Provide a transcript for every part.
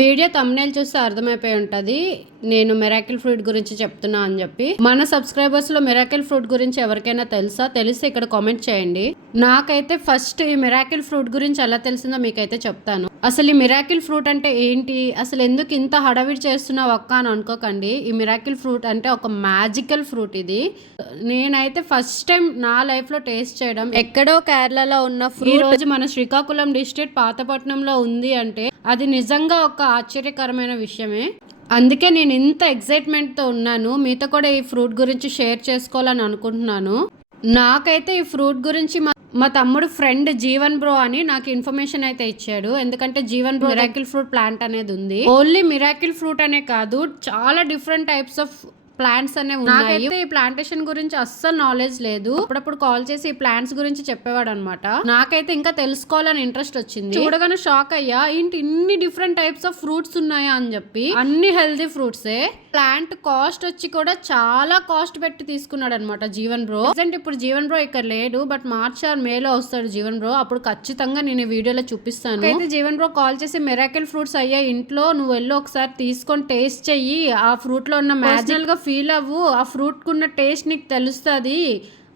Video thumbnail చూస్తే అర్థమైపోయి ఉంటది నేను మిరాకిల్ ఫ్రూట్ గురించి చెప్తున్నా అని చెప్పి. మన సబ్స్క్రైబర్స్ లో మిరాకిల్ ఫ్రూట్ గురించి ఎవరికైనా తెలుసా? తెలిస్తే ఇక్కడ కామెంట్ చేయండి. నాకైతే ఫస్ట్ ఈ మిరాకిల్ ఫ్రూట్ గురించి ఎలా తెలిసిందో మీకైతే చెప్తాను. అసలు ఈ మిరాకిల్ ఫ్రూట్ అంటే ఏంటి, అసలు ఎందుకు ఇంత హడావిడి చేస్తున్నావు అక్క అని అనుకోకండి. ఈ మిరాకిల్ ఫ్రూట్ అంటే ఒక మ్యాజికల్ ఫ్రూట్. ఇది నేనైతే ఫస్ట్ టైం నా లైఫ్ లో టేస్ట్ చేయడం. ఎక్కడో కేరళలో ఉన్న ఫ్రూట్ ఈ రోజు మన శ్రీకాకుళం డిస్ట్రిక్ట్ పాతపట్నంలో ఉంది అంటే అది నిజంగా ఒక ఆశ్చర్యకరమైన విషయమే. అందుకే నేను ఇంత ఎక్సైట్మెంట్తో ఉన్నాను. మీతో కూడా ఈ ఫ్రూట్ గురించి షేర్ చేసుకోవాలని అనుకుంటున్నాను. నాకైతే ఈ ఫ్రూట్ గురించి మా తమ్ముడు ఫ్రెండ్ జీవన్ బ్రో అని నాకు ఇన్ఫర్మేషన్ అయితే ఇచ్చాడు. ఎందుకంటే Jeevan bro miracle fruit plant అనేది ఉంది. ఓన్లీ మిరాకిల్ ఫ్రూట్ అనే కాదు, చాలా డిఫరెంట్ టైప్స్ ఆఫ్ ప్లాంట్స్ అనేవి ఉన్నాయి. నాకైతే ఈ ప్లాంటేషన్ గురించి అస్సలు నాలెడ్జ్ లేదు. అప్పుడప్పుడు కాల్ చేసి ఈ ప్లాంట్స్ గురించి చెప్పేవాడు అనమాట. నాకైతే ఇంకా తెలుసుకోవాలని ఇంట్రెస్ట్ వచ్చింది. చూడగానే షాక్ అయ్యా, ఏంటి ఇన్ని డిఫరెంట్ టైప్స్ ఆఫ్ ఫ్రూట్స్ ఉన్నాయా అని చెప్పి. అన్ని హెల్దీ ఫ్రూట్సే. ప్లాంట్ కాస్ట్ వచ్చి కూడా చాలా కాస్ట్ పెట్టి తీసుకున్నాడు అనమాట జీవన్ బ్రో. ప్రెసెంట్ ఇప్పుడు జీవన్ బ్రో ఇక్కడ లేడు, బట్ మార్చ్ ఆర్ మేలో వస్తాడు జీవన్ బ్రో. అప్పుడు ఖచ్చితంగా నేను వీడియోలో చూపిస్తాను. అయితే జీవన్ బ్రో కాల్ చేసి మిరాకిల్ ఫ్రూట్స్ అయ్యా ఇంట్లో, నువ్వు వెళ్ళి ఒకసారి తీసుకొని టేస్ట్ చెయ్యి, ఆ ఫ్రూట్ లో ఉన్న మ్యాజికల్ గా ఫీల్ అవ్వు, ఆ ఫ్రూట్ కున్న టేస్ట్ నీకు తెలుస్తుంది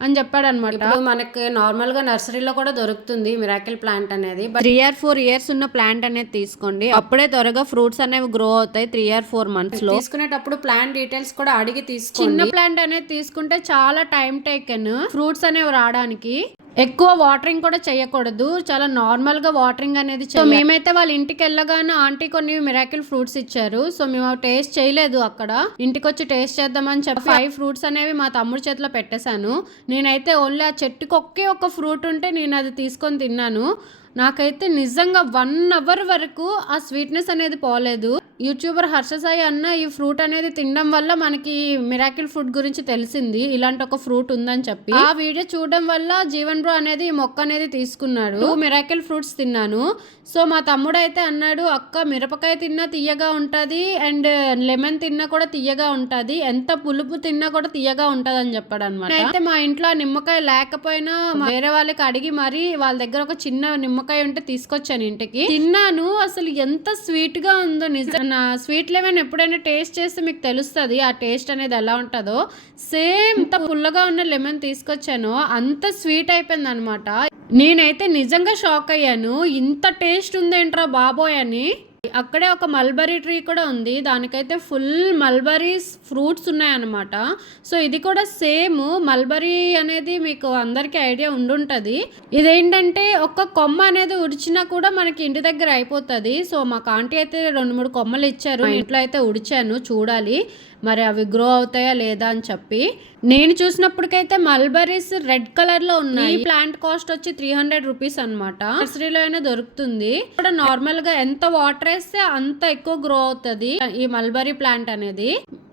అని చెప్పాడు అనమాట. మనకి నార్మల్ గా నర్సరీలో కూడా దొరుకుతుంది మిరాకిల్ ప్లాంట్ అనేది. 3 or 4 years ఉన్న ప్లాంట్ అనేది తీసుకోండి, అప్పుడే త్వరగా ఫ్రూట్స్ అనేవి గ్రో అవుతాయి. 3 or 4 months లో తీసుకునేటప్పుడు ప్లాంట్ డీటెయిల్స్ కూడా అడిగి తీసుకోండి. చిన్న ప్లాంట్ అనేది తీసుకుంటే చాలా టైం టేకెన్ ఫ్రూట్స్ అనేవి రావడానికి. ఎక్కువ వాటరింగ్ కూడా చేయకూడదు, చాలా నార్మల్ గా వాటరింగ్ అనేది. సో మేమైతే వాళ్ళ ఇంటికి వెళ్ళగానే ఆంటీ కొన్ని మిరాకిల్ ఫ్రూట్స్ ఇచ్చారు. సో మేము టేస్ట్ చేయలేదు, అక్కడ ఇంటికి వచ్చి టేస్ట్ చేద్దామని చెప్పి 5 ఫ్రూట్స్ అనేవి మా తమ్ముడి చేతిలో పెట్టేశాను. నేనైతే ఓన్లీ ఆ చెట్టుకి ఒక ఫ్రూట్ ఉంటే నేను అది తీసుకొని తిన్నాను. నాకైతే నిజంగా 1 hour వరకు ఆ స్వీట్నెస్ అనేది పోలేదు. యూట్యూబర్ హర్ష సాయి అన్న ఈ ఫ్రూట్ అనేది తినడం వల్ల మనకి మిరాకిల్ ఫ్రూట్ గురించి తెలిసింది, ఇలాంటి ఒక ఫ్రూట్ ఉందని చెప్పి. ఆ వీడియో చూడడం వల్ల జీవన్ బ్రో అనేది ఈ మొక్క అనేది తీసుకున్నాడు. 2 మిరాకిల్ ఫ్రూట్స్ తిన్నాను. సో మా తమ్ముడు అయితే అన్నాడు, అక్క మిరపకాయ తిన్నా తీయగా ఉంటది అండ్ లెమన్ తిన్నా కూడా తీయగా ఉంటది, ఎంత పులుపు తిన్నా కూడా తీయగా ఉంటది అని చెప్పాడు అనమాట. అయితే మా ఇంట్లో నిమ్మకాయ లేకపోయినా వేరే వాళ్ళకి అడిగి మరి వాళ్ళ దగ్గర ఒక చిన్న నిమ్మకాయ ఉంటే తీసుకొచ్చాను ఇంటికి. తిన్నాను, అసలు ఎంత స్వీట్ గా ఉందో. నిజం నా స్వీట్ లెమన్ ఎప్పుడైనా టేస్ట్ చేస్తే మీకు తెలుస్తుంది ఆ టేస్ట్ అనేది ఎలా ఉంటుందో. సేమ్ ఇంత పుల్లగా ఉన్న లెమన్ తీసుకొచ్చాను, అంత స్వీట్ అయిపోయింది అనమాట. నేనైతే నిజంగా షాక్ అయ్యాను, ఇంత టేస్ట్ ఉందేంట్రా బాబోయ్ అని. అక్కడే ఒక మల్బరీ ట్రీ కూడా ఉంది, దానికైతే ఫుల్ మల్బరీస్ ఫ్రూట్స్ ఉన్నాయన్నమాట. సో ఇది కూడా సేమ్ మల్బరీ అనేది మీకు అందరికీ ఐడియా ఉండుంటుంది. ఇదేంటంటే ఒక కొమ్మ అనేది ఉడిచినా కూడా మనకి ఇంటి దగ్గర అయిపోతుంది. సో మాకు ఆంటీ అయితే 2-3 కొమ్మలు ఇచ్చారు, ఇంట్లో అయితే ఉడిచాను, చూడాలి మరి అవి గ్రో అవుతాయా లేదా అని చెప్పి. నేను చూసినప్పటికైతే మల్బరీస్ రెడ్ కలర్ లో ఉన్నాయి. ఈ ప్లాంట్ కాస్ట్ వచ్చి 300 రూపీస్ అనమాట. నర్సరీలో అయినా దొరుకుతుంది. ఇక్కడ నార్మల్ గా ఎంత వాటర్ వేస్తే అంత ఎక్కువ గ్రో అవుతుంది ఈ మల్బరీ ప్లాంట్ అనేది.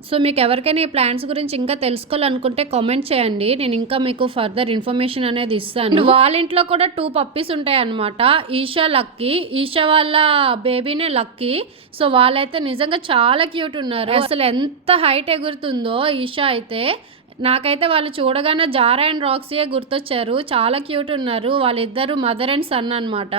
సో మీకు ఎవరికైనా ఈ ప్లాంట్స్ గురించి ఇంకా తెలుసుకోవాలనుకుంటే కామెంట్ చేయండి, నేను ఇంకా మీకు ఫర్దర్ ఇన్ఫర్మేషన్ అనేది ఇస్తాను. వాళ్ళ ఇంట్లో కూడా 2 పప్పీస్ ఉంటాయి అనమాట. ఈషా, లక్కీ. ఈషా వాళ్ళ బేబీనే లక్కీ. సో వాళ్ళైతే నిజంగా చాలా క్యూట్ ఉన్నారు. అసలు ఎంత హైట్ ఎగురుతుందో ఈషా అయితే. నాకైతే వాళ్ళు చూడగానే జారా అండ్ రాక్సీయే గుర్తొచ్చారు, చాలా క్యూట్ ఉన్నారు వాళ్ళిద్దరు, మదర్ అండ్ సన్ అనమాట.